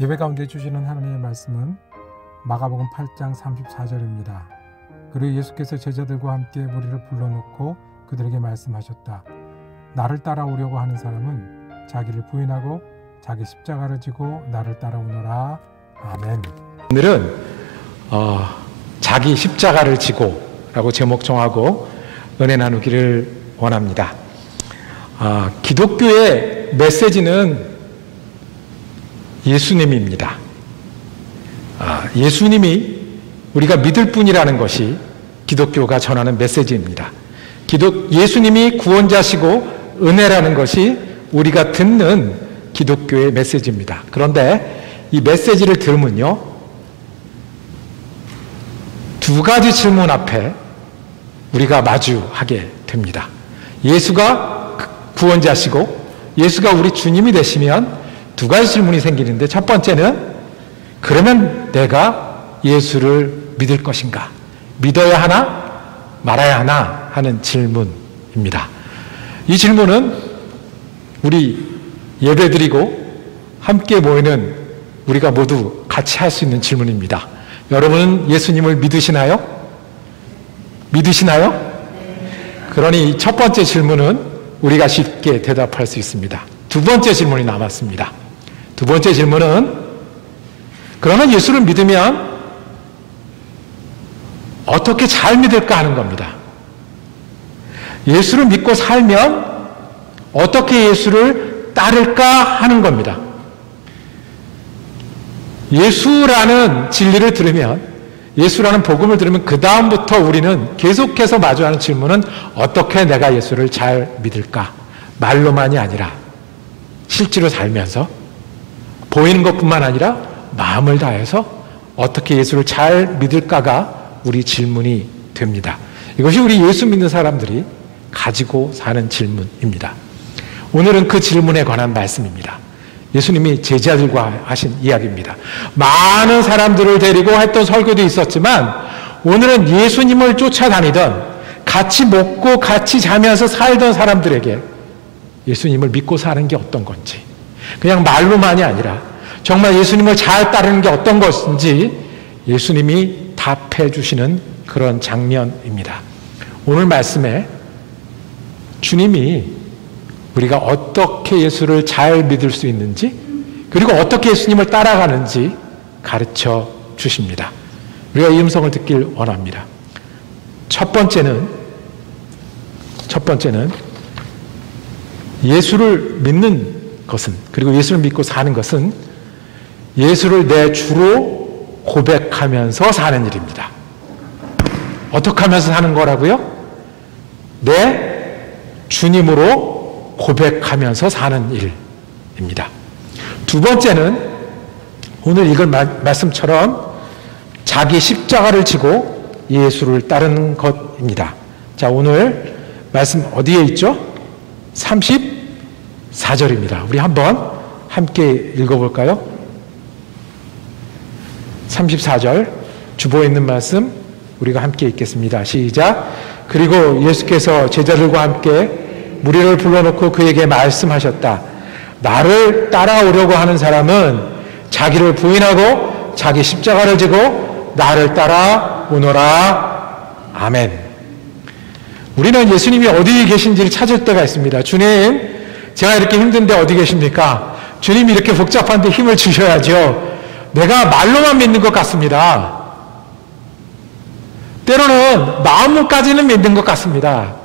예배 가운데 주시는 하나님의 말씀은 마가복음 8장 34절입니다. 그리고 예수께서 제자들과 함께 무리를 불러놓고 그들에게 말씀하셨다. 나를 따라오려고 하는 사람은 자기를 부인하고 자기 십자가를 지고 나를 따라오너라. 아멘. 오늘은 자기 십자가를 지고 라고 제목 정하고 은혜 나누기를 원합니다. 기독교의 메시지는 예수님입니다. 예수님이 우리가 믿을 뿐이라는 것이 기독교가 전하는 메시지입니다. 예수님이 구원자시고 은혜라는 것이 우리가 듣는 기독교의 메시지입니다. 그런데 이 메시지를 들으면요, 두 가지 질문 앞에 우리가 마주하게 됩니다. 예수가 구원자시고 예수가 우리 주님이 되시면 두 가지 질문이 생기는데, 첫 번째는 그러면 내가 예수를 믿을 것인가? 믿어야 하나 말아야 하나 하는 질문입니다. 이 질문은 우리 예배드리고 함께 모이는 우리가 모두 같이 할 수 있는 질문입니다. 여러분은 예수님을 믿으시나요? 믿으시나요? 그러니 첫 번째 질문은 우리가 쉽게 대답할 수 있습니다. 두 번째 질문이 남았습니다. 두 번째 질문은 그러면 예수를 믿으면 어떻게 잘 믿을까 하는 겁니다. 예수를 믿고 살면 어떻게 예수를 따를까 하는 겁니다. 예수라는 진리를 들으면, 예수라는 복음을 들으면 그 다음부터 우리는 계속해서 마주하는 질문은 어떻게 내가 예수를 잘 믿을까? 말로만이 아니라 실제로 살면서 보이는 것뿐만 아니라 마음을 다해서 어떻게 예수를 잘 믿을까가 우리 질문이 됩니다. 이것이 우리 예수 믿는 사람들이 가지고 사는 질문입니다. 오늘은 그 질문에 관한 말씀입니다. 예수님이 제자들과 하신 이야기입니다. 많은 사람들을 데리고 했던 설교도 있었지만, 오늘은 예수님을 쫓아다니던, 같이 먹고 같이 자면서 살던 사람들에게 예수님을 믿고 사는 게 어떤 건지, 그냥 말로만이 아니라 정말 예수님을 잘 따르는 게 어떤 것인지 예수님이 답해 주시는 그런 장면입니다. 오늘 말씀에 주님이 우리가 어떻게 예수를 잘 믿을 수 있는지, 그리고 어떻게 예수님을 따라가는지 가르쳐 주십니다. 우리가 이 음성을 듣길 원합니다. 첫 번째는 예수를 믿는 것은, 그리고 예수를 믿고 사는 것은 예수를 내 주로 고백하면서 사는 일입니다. 어떻게 하면서 사는 거라고요? 내 주님으로 고백하면서 사는 일입니다. 두 번째는 오늘 읽은 말씀처럼 자기 십자가를 지고 예수를 따르는 것입니다. 자, 오늘 말씀 어디에 있죠? 34절입니다. 우리 한번 함께 읽어볼까요? 34절 주보에 있는 말씀 우리가 함께 읽겠습니다. 시작. 그리고 예수께서 제자들과 함께 무리를 불러놓고 그에게 말씀하셨다. 나를 따라오려고 하는 사람은 자기를 부인하고 자기 십자가를 지고 나를 따라오너라. 아멘. 우리는 예수님이 어디 계신지를 찾을 때가 있습니다. 주님, 제가 이렇게 힘든데 어디 계십니까? 주님이 이렇게 복잡한데 힘을 주셔야죠. 내가 말로만 믿는 것 같습니다. 때로는 마음까지는 믿는 것 같습니다.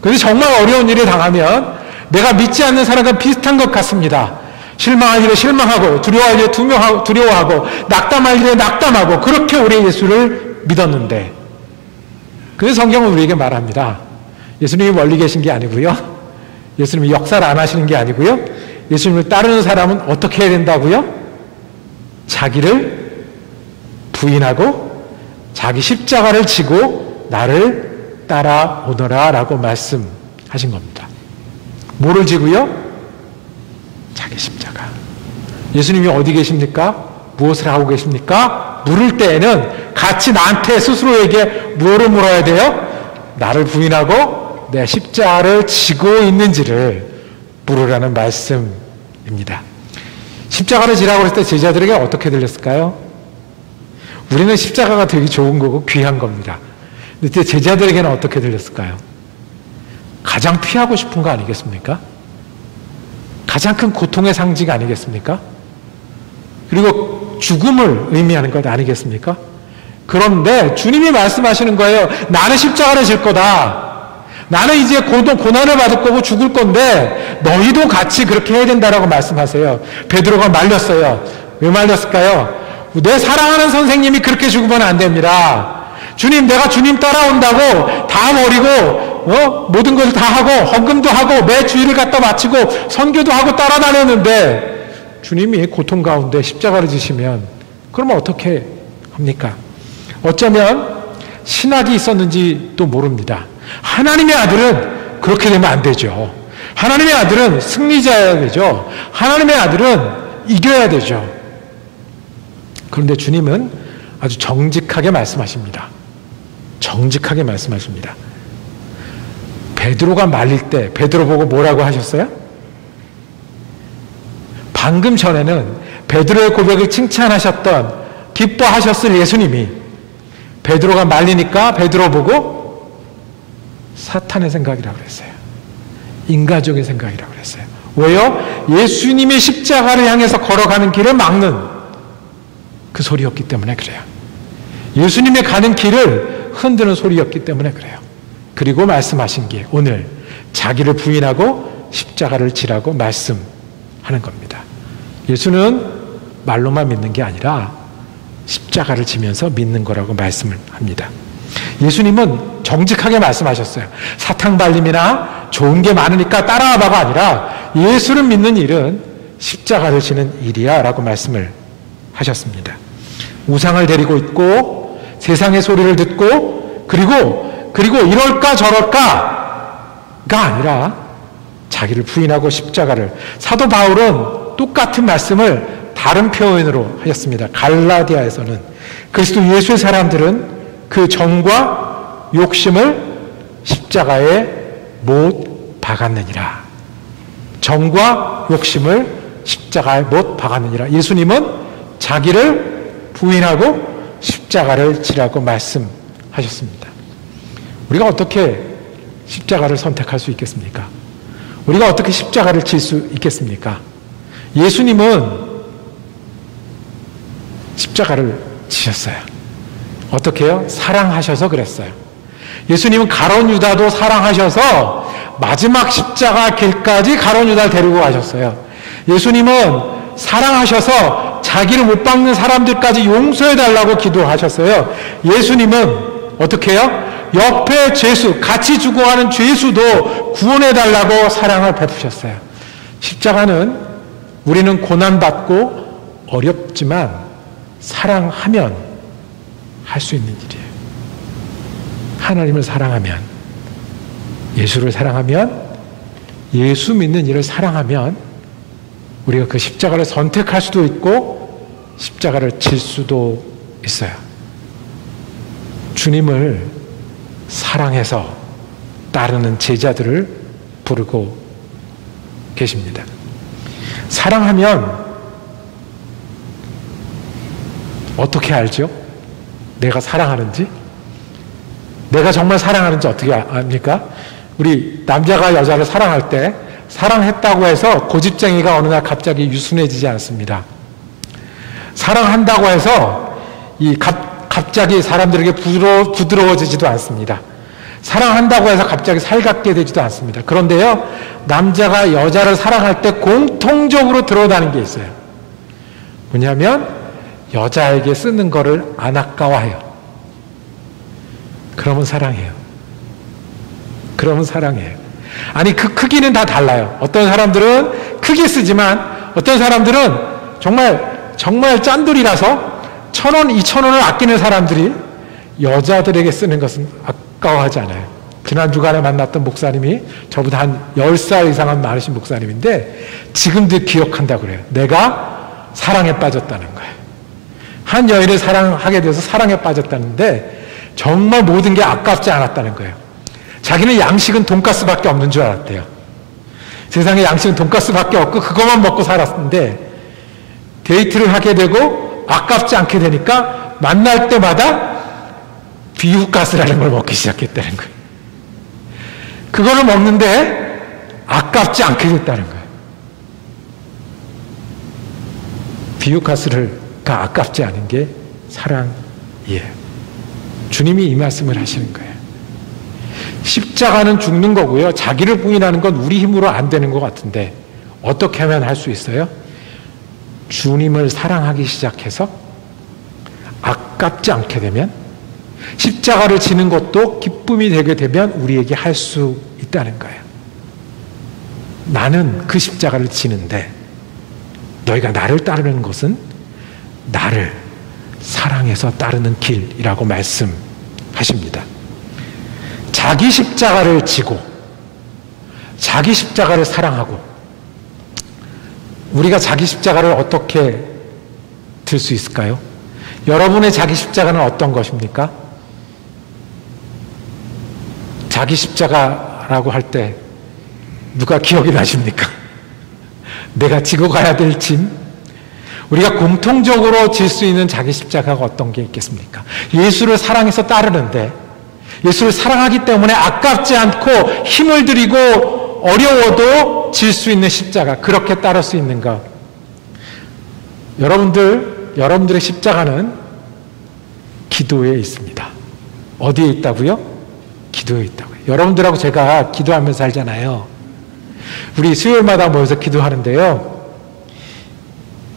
그런데 정말 어려운 일을 당하면 내가 믿지 않는 사람과 비슷한 것 같습니다. 실망할 일에 실망하고, 두려워할 일에 두려워하고, 낙담할 일에 낙담하고, 그렇게 우리 예수를 믿었는데, 그래서 성경은 우리에게 말합니다. 예수님이 멀리 계신 게 아니고요, 예수님이 역사를 안 하시는 게 아니고요, 예수님을 따르는 사람은 어떻게 해야 된다고요? 자기를 부인하고 자기 십자가를 지고 나를 따라오너라 라고 말씀하신 겁니다. 뭐를 지고요? 자기 십자가. 예수님이 어디 계십니까? 무엇을 하고 계십니까? 물을 때에는 같이 나한테 스스로에게 뭐를 물어야 돼요? 나를 부인하고 내 십자가를 지고 있는지를 물으라는 말씀입니다. 십자가를 지라고 했을 때 제자들에게 어떻게 들렸을까요? 우리는 십자가가 되게 좋은 거고 귀한 겁니다. 근데 제자들에게는 어떻게 들렸을까요? 가장 피하고 싶은 거 아니겠습니까? 가장 큰 고통의 상징 아니겠습니까? 그리고 죽음을 의미하는 것 아니겠습니까? 그런데 주님이 말씀하시는 거예요. 나는 십자가를 질 거다. 나는 이제 고난을 받을 거고 죽을 건데 너희도 같이 그렇게 해야 된다라고 말씀하세요. 베드로가 말렸어요. 왜 말렸을까요? 내 사랑하는 선생님이 그렇게 죽으면 안 됩니다. 주님, 내가 주님 따라온다고 다 버리고 모든 것을 다 하고 헌금도 하고 매 주일을 갖다 마치고 선교도 하고 따라다녔는데 주님이 고통 가운데 십자가를 지시면 그러면 어떻게 합니까? 어쩌면 신학이 있었는지도 모릅니다. 하나님의 아들은 그렇게 되면 안 되죠. 하나님의 아들은 승리자여야 되죠. 하나님의 아들은 이겨야 되죠. 그런데 주님은 아주 정직하게 말씀하십니다. 정직하게 말씀하십니다. 베드로가 말릴 때 베드로 보고 뭐라고 하셨어요? 방금 전에는 베드로의 고백을 칭찬하셨던 기뻐하셨을 예수님이 베드로가 말리니까 베드로 보고 사탄의 생각이라고 그랬어요. 인간적인 생각이라고 그랬어요. 왜요? 예수님의 십자가를 향해서 걸어가는 길을 막는 그 소리였기 때문에 그래요. 예수님의 가는 길을 흔드는 소리였기 때문에 그래요. 그리고 말씀하신 게 오늘 자기를 부인하고 십자가를 지라고 말씀하는 겁니다. 예수는 말로만 믿는 게 아니라 십자가를 지면서 믿는 거라고 말씀을 합니다. 예수님은 정직하게 말씀하셨어요. 사탕발림이나 좋은 게 많으니까 따라와봐가 아니라 예수를 믿는 일은 십자가를 지는 일이야 라고 말씀을 하셨습니다. 우상을 데리고 있고 세상의 소리를 듣고 그리고 이럴까 저럴까가 아니라 자기를 부인하고 십자가를. 사도 바울은 똑같은 말씀을 다른 표현으로 하셨습니다. 갈라디아에서는 그리스도 예수의 사람들은 그 정과 욕심을 십자가에 못 박았느니라. 정과 욕심을 십자가에 못 박았느니라. 예수님은 자기를 부인하고 십자가를 지라고 말씀하셨습니다. 우리가 어떻게 십자가를 선택할 수 있겠습니까? 우리가 어떻게 십자가를 질 수 있겠습니까? 예수님은 십자가를 지셨어요. 어떻게 해요? 사랑하셔서 그랬어요. 예수님은 가룟 유다도 사랑하셔서 마지막 십자가 길까지 가룟 유다를 데리고 가셨어요. 예수님은 사랑하셔서 자기를 못 박는 사람들까지 용서해달라고 기도하셨어요. 예수님은 어떻게 해요? 옆에 죄수, 같이 죽어가는 죄수도 구원해달라고 사랑을 베푸셨어요. 십자가는 우리는 고난받고 어렵지만 사랑하면 할 수 있는 일이에요. 하나님을 사랑하면, 예수를 사랑하면, 예수 믿는 일을 사랑하면 우리가 그 십자가를 선택할 수도 있고 십자가를 질 수도 있어요. 주님을 사랑해서 따르는 제자들을 부르고 계십니다. 사랑하면 어떻게 알죠? 내가 사랑하는지? 내가 정말 사랑하는지 어떻게 압니까? 우리 남자가 여자를 사랑할 때 사랑했다고 해서 고집쟁이가 어느 날 갑자기 유순해지지 않습니다. 사랑한다고 해서 갑자기 사람들에게 부드러워지지도 않습니다. 사랑한다고 해서 갑자기 살갑게 되지도 않습니다. 그런데요, 남자가 여자를 사랑할 때 공통적으로 드러나는 게 있어요. 뭐냐면 여자에게 쓰는 거를 안 아까워해요. 그러면 사랑해요. 그러면 사랑해요. 아니, 그 크기는 다 달라요. 어떤 사람들은 크게 쓰지만 어떤 사람들은 정말 짠돌이라서 1,000원, 2,000원을 아끼는 사람들이 여자들에게 쓰는 것은 아까워하지 않아요. 지난 주간에 만났던 목사님이 저보다 한 10살 이상은 많으신 목사님인데 지금도 기억한다고 그래요. 내가 사랑에 빠졌다는 거예요. 한 여인을 사랑하게 돼서 사랑에 빠졌다는데 정말 모든 게 아깝지 않았다는 거예요. 자기는 양식은 돈가스밖에 없는 줄 알았대요. 세상에 양식은 돈가스밖에 없고 그것만 먹고 살았는데 데이트를 하게 되고 아깝지 않게 되니까 만날 때마다 비유가스라는 걸 먹기 시작했다는 거예요. 그거를 먹는데 아깝지 않게 됐다는 거예요. 비유가스가 아깝지 않은 게 사랑이에요. 주님이 이 말씀을 하시는 거예요. 십자가는 죽는 거고요. 자기를 부인하는 건 우리 힘으로 안 되는 것 같은데 어떻게 하면 할 수 있어요? 주님을 사랑하기 시작해서 아깝지 않게 되면, 십자가를 지는 것도 기쁨이 되게 되면 우리에게 할 수 있다는 거예요. 나는 그 십자가를 지는데 너희가 나를 따르는 것은 나를 사랑해서 따르는 길이라고 말씀하십니다. 자기 십자가를 지고 자기 십자가를 사랑하고, 우리가 자기 십자가를 어떻게 들 수 있을까요? 여러분의 자기 십자가는 어떤 것입니까? 자기 십자가라고 할 때 누가 기억이 나십니까? 내가 지고 가야 될 짐? 우리가 공통적으로 질 수 있는 자기 십자가가 어떤 게 있겠습니까? 예수를 사랑해서 따르는데, 예수를 사랑하기 때문에 아깝지 않고 힘을 들이고 어려워도 질 수 있는 십자가, 그렇게 따를 수 있는가? 여러분들의 십자가는 기도에 있습니다. 어디에 있다고요? 기도에 있다고요. 여러분들하고 제가 기도하면서 살잖아요. 우리 수요일마다 모여서 기도하는데요.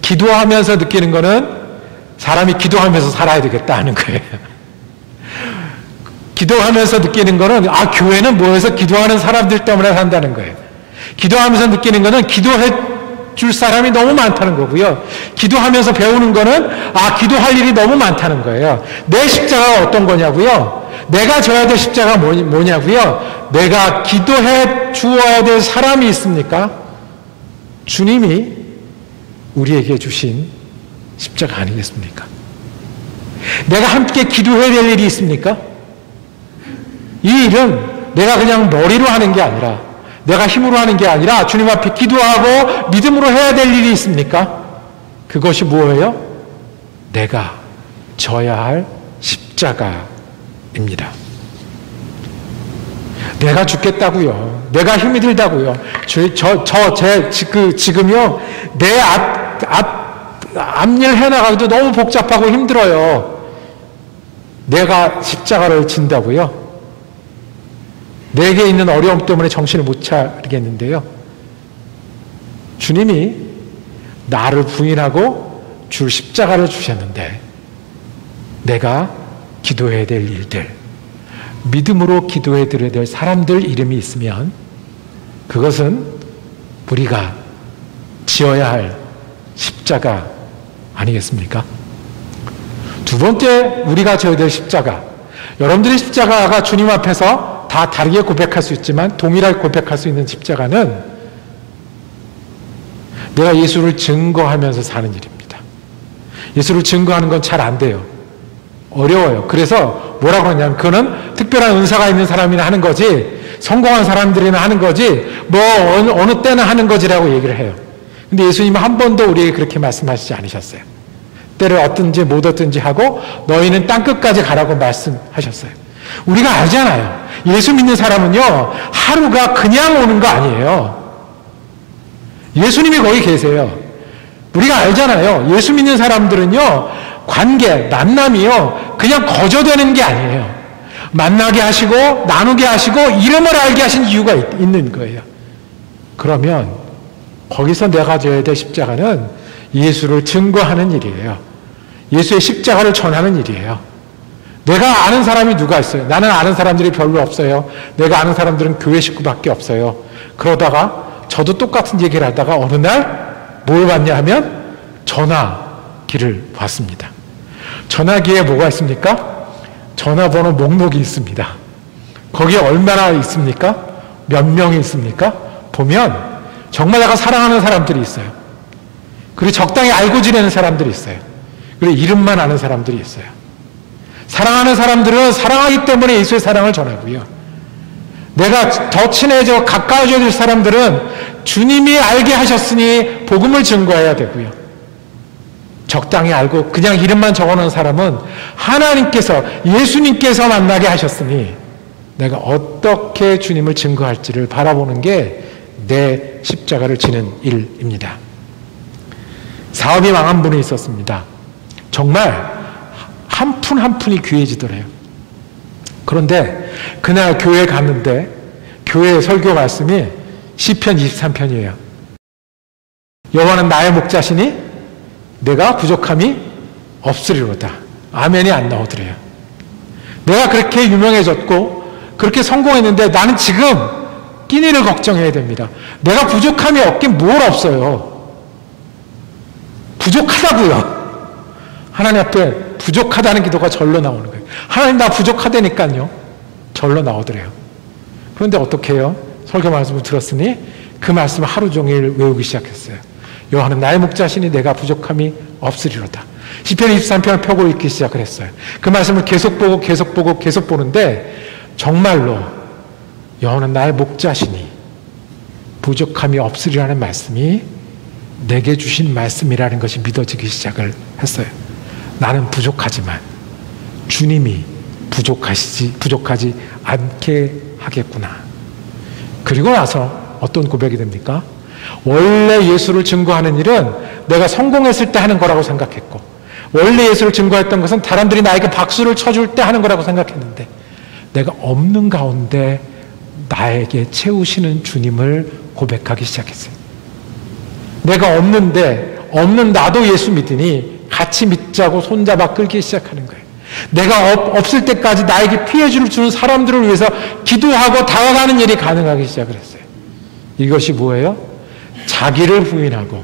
기도하면서 느끼는 거는 사람이 기도하면서 살아야 되겠다 하는 거예요. 기도하면서 느끼는 거는 교회는 모여서 기도하는 사람들 때문에 산다는 거예요. 기도하면서 느끼는 거는 기도해 줄 사람이 너무 많다는 거고요. 기도하면서 배우는 거는 기도할 일이 너무 많다는 거예요. 내 십자가가 어떤 거냐고요? 내가 져야 될 십자가가 뭐냐고요? 내가 기도해 주어야 될 사람이 있습니까? 주님이 우리에게 주신 십자가 아니겠습니까? 내가 함께 기도해야 될 일이 있습니까? 이 일은 내가 그냥 머리로 하는 게 아니라, 내가 힘으로 하는 게 아니라 주님 앞에 기도하고 믿음으로 해야 될 일이 있습니까? 그것이 뭐예요? 내가 져야 할 십자가입니다. 내가 죽겠다고요. 내가 힘이 들다고요. 지금요, 내 앞일 해나가기도 너무 복잡하고 힘들어요. 내가 십자가를 진다고요? 내게 있는 어려움 때문에 정신을 못 차리겠는데요. 주님이 나를 부인하고 줄 십자가를 주셨는데, 내가 기도해야 될 일들, 믿음으로 기도해 드려야 될 사람들 이름이 있으면 그것은 우리가 지어야 할 십자가 아니겠습니까? 두 번째, 우리가 지어야 될 십자가, 여러분들의 십자가가 주님 앞에서 다 다르게 고백할 수 있지만 동일하게 고백할 수 있는 십자가는 내가 예수를 증거하면서 사는 일입니다. 예수를 증거하는 건 잘 안 돼요. 어려워요. 그래서 뭐라고 하냐면, 그거는 특별한 은사가 있는 사람이나 하는 거지, 성공한 사람들이나 하는 거지, 어느 때나 하는 거지라고 얘기를 해요. 근데 예수님은 한 번도 우리에게 그렇게 말씀하시지 않으셨어요. 때를 얻든지 못 얻든지 하고 너희는 땅끝까지 가라고 말씀하셨어요. 우리가 알잖아요. 예수 믿는 사람은요, 하루가 그냥 오는 거 아니에요. 예수님이 거기 계세요. 우리가 알잖아요. 예수 믿는 사람들은요, 관계, 만남이요, 그냥 거저되는 게 아니에요. 만나게 하시고 나누게 하시고 이름을 알게 하신 이유가 있는 거예요. 그러면 거기서 내가 져야 될 십자가는 예수를 증거하는 일이에요. 예수의 십자가를 전하는 일이에요. 내가 아는 사람이 누가 있어요? 나는 아는 사람들이 별로 없어요. 내가 아는 사람들은 교회 식구밖에 없어요. 그러다가 저도 똑같은 얘기를 하다가 어느 날 뭘 봤냐 하면 전화기를 봤습니다. 전화기에 뭐가 있습니까? 전화번호 목록이 있습니다. 거기에 얼마나 있습니까? 몇 명이 있습니까? 보면 정말 내가 사랑하는 사람들이 있어요. 그리고 적당히 알고 지내는 사람들이 있어요. 그리고 이름만 아는 사람들이 있어요. 사랑하는 사람들은 사랑하기 때문에 예수의 사랑을 전하고요. 내가 더 친해져 가까워져야 될 사람들은 주님이 알게 하셨으니 복음을 증거해야 되고요. 적당히 알고 그냥 이름만 적어놓은 사람은 하나님께서, 예수님께서 만나게 하셨으니 내가 어떻게 주님을 증거할지를 바라보는 게 내 십자가를 지는 일입니다. 사업이 망한 분이 있었습니다. 정말 한 푼 한 푼이 귀해지더래요. 그런데 그날 교회에 갔는데 교회 설교 말씀이 시편 23편이에요. 여호와는 나의 목자시니 내가 부족함이 없으리로다. 아멘이 안 나오더래요. 내가 그렇게 유명해졌고 그렇게 성공했는데 나는 지금 끼니를 걱정해야 됩니다. 내가 부족함이 없긴 뭘 없어요. 부족하다고요. 하나님 앞에 부족하다는 기도가 절로 나오는 거예요. 하나님 나 부족하다니까요. 절로 나오더래요. 그런데 어떻게 해요? 설교 말씀을 들었으니 그 말씀을 하루 종일 외우기 시작했어요. 여호와는 나의 목자시니 내가 부족함이 없으리로다. 시편 23편을 펴고 읽기 시작을 했어요. 그 말씀을 계속 보고 계속 보고 계속 보는데 정말로 여호와는 나의 목자시니 부족함이 없으리라는 말씀이 내게 주신 말씀이라는 것이 믿어지기 시작을 했어요. 나는 부족하지만 주님이 부족하지 않게 하겠구나. 그리고 나서 어떤 고백이 됩니까? 원래 예수를 증거하는 일은 내가 성공했을 때 하는 거라고 생각했고, 원래 예수를 증거했던 것은 사람들이 나에게 박수를 쳐줄 때 하는 거라고 생각했는데, 내가 없는 가운데 나에게 채우시는 주님을 고백하기 시작했어요. 내가 없는 나도 예수 믿으니 같이 믿자고 손잡아 끌기 시작하는 거예요. 내가 없을 때까지 나에게 피해를 주는 사람들을 위해서 기도하고 다가가는 일이 가능하기 시작을 했어요. 이것이 뭐예요? 자기를 부인하고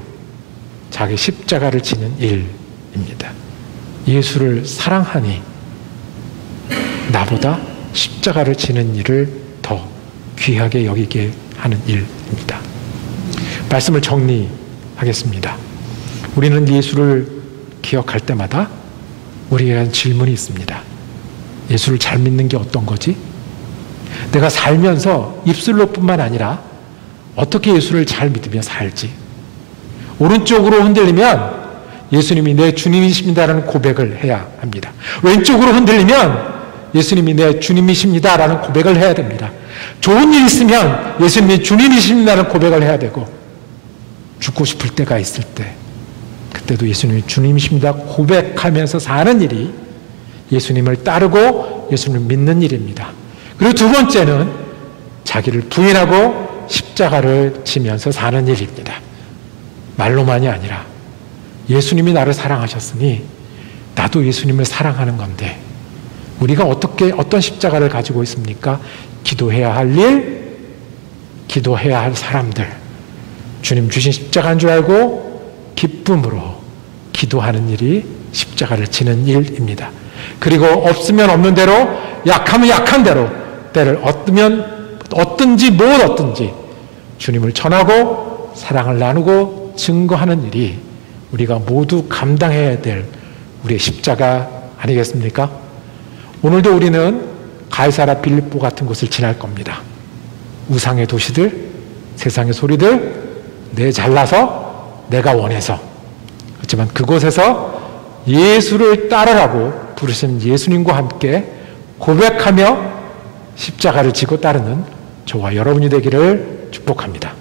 자기 십자가를 지는 일입니다. 예수를 사랑하니 나보다 십자가를 지는 일을 더 귀하게 여기게 하는 일입니다. 말씀을 정리하겠습니다. 우리는 예수를 기억할 때마다 우리에게 한 질문이 있습니다. 예수를 잘 믿는 게 어떤 거지? 내가 살면서 입술로뿐만 아니라 어떻게 예수를 잘 믿으며 살지? 오른쪽으로 흔들리면 예수님이 내 주님이십니다라는 고백을 해야 합니다. 왼쪽으로 흔들리면 예수님이 내 주님이십니다라는 고백을 해야 됩니다. 좋은 일 있으면 예수님이 주님이십니다라는 고백을 해야 되고, 죽고 싶을 때가 있을 때 그때도 예수님이 주님이십니다 고백하면서 사는 일이 예수님을 따르고 예수님을 믿는 일입니다. 그리고 두 번째는 자기를 부인하고 십자가를 지면서 사는 일입니다. 말로만이 아니라 예수님이 나를 사랑하셨으니 나도 예수님을 사랑하는 건데, 우리가 어떤 십자가를 가지고 있습니까? 기도해야 할 일, 기도해야 할 사람들, 주님 주신 십자가인 줄 알고 기쁨으로 기도하는 일이 십자가를 지는 일입니다. 그리고 없으면 없는 대로, 약하면 약한 대로, 때를 얻든지 못 얻든지 주님을 전하고 사랑을 나누고 증거하는 일이 우리가 모두 감당해야 될 우리의 십자가 아니겠습니까? 오늘도 우리는 가이사라 빌립보 같은 곳을 지날 겁니다. 우상의 도시들, 세상의 소리들, 내 잘나서, 내가 원해서. 그렇지만 그곳에서 예수를 따르라고 부르신 예수님과 함께 고백하며 십자가를 지고 따르는 저와 여러분이 되기를 축복합니다.